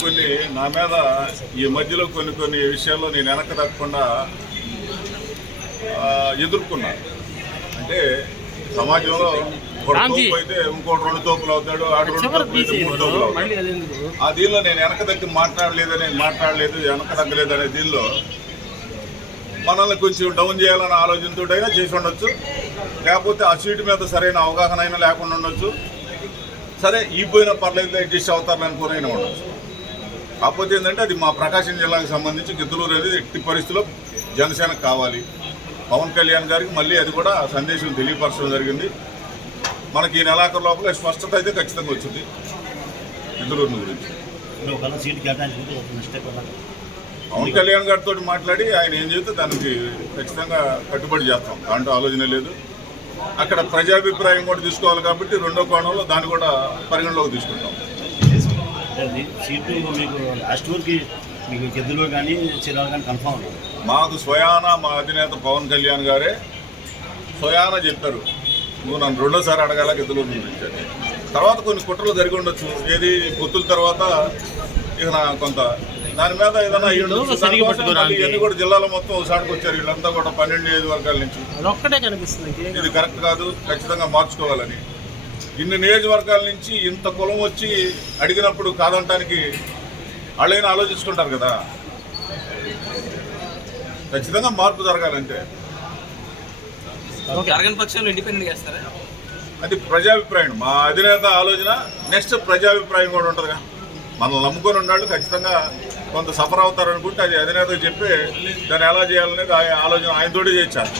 కొన్ని నా మీద ఈ మధ్యలో కొన్ని విషయాల్లో నేను వెనక తగ్గకుండా ఎదుర్కొన్నా. అంటే సమాజంలో అయితే ఇంకోటి 2 తోపులు అవుతాడు, ఆడు 2 తోపులు అయితే 3 తోపులు అవుతాడు. ఆ దీనిలో నేను వెనక తగ్గి మాట్లాడలేదు వెనక తగ్గలేదు అనే దీనిలో మనల్ని కొంచెం డౌన్ చేయాలనే ఆలోచనతో అయినా చేసి ఉండొచ్చు, లేకపోతే ఆ సీటు మీద సరైన అవగాహన అయినా లేకుండా ఉండొచ్చు. సరే ఈ పోయినా పర్లేదు అడ్జస్ట్ అవుతారని అనుకునైనా ఉండొచ్చు. కాకపోతే ఏంటంటే అది మా ప్రకాశం జిల్లాకు సంబంధించి గిద్దలూరు అనేది ఎట్టి పరిస్థితిలో జనసేనకు కావాలి. పవన్ కళ్యాణ్ గారికి మళ్ళీ అది కూడా సందేశం తెలియపరచడం జరిగింది. మనకి ఈ నెలాఖరు లోపల స్పష్టత అయితే ఖచ్చితంగా వచ్చింది గిద్దలూరు గురించి. పవన్ కళ్యాణ్ గారితో మాట్లాడి ఆయన ఏం చెబితే దానికి ఖచ్చితంగా కట్టుబడి చేస్తాం, దాంట్లో ఆలోచన లేదు. అక్కడ ప్రజాభిప్రాయం కూడా తీసుకోవాలి కాబట్టి రెండో కోణంలో దాన్ని కూడా పరిగణలోకి తీసుకుంటాం. మాకు స్వయాన మా అధినేత పవన్ కళ్యాణ్ గారే స్వయాన చెప్పారు, నువ్వు నన్ను రెండోసారి అడగాల గిద్దలూరు నుంచి. తర్వాత కొన్ని కుట్రలు జరిగి ఉండొచ్చు, ఏది పొత్తుల తర్వాత ఇక కొంత దాని మీద ఏదైనా ఇవన్నీ కూడా జిల్లాలో మొత్తం ఒకసారికి వచ్చారు. వీళ్ళంతా కూడా 12 నియోజకవర్గాల నుంచి. ఇది కరెక్ట్ కాదు, ఖచ్చితంగా మార్చుకోవాలని. ఇన్ని నియోజకవర్గాల నుంచి ఇంత కులం వచ్చి అడిగినప్పుడు కాదంటానికి వాళ్ళైనా ఆలోచించుకుంటారు కదా. ఖచ్చితంగా మార్పు జరగాలంటే అది ప్రజాభిప్రాయం. మా అధినేత ఆలోచన నెక్స్ట్ ప్రజాభిప్రాయం కూడా ఉంటుందిగా. మనల్ని నమ్ముకొని ఉన్నాడు, ఖచ్చితంగా కొంత సఫర్ అవుతారనుకుంటే అది అధినేతకు చెప్పి దాన్ని ఎలా చేయాలనేది ఆలోచన ఆయనతోటి చేయించాలి.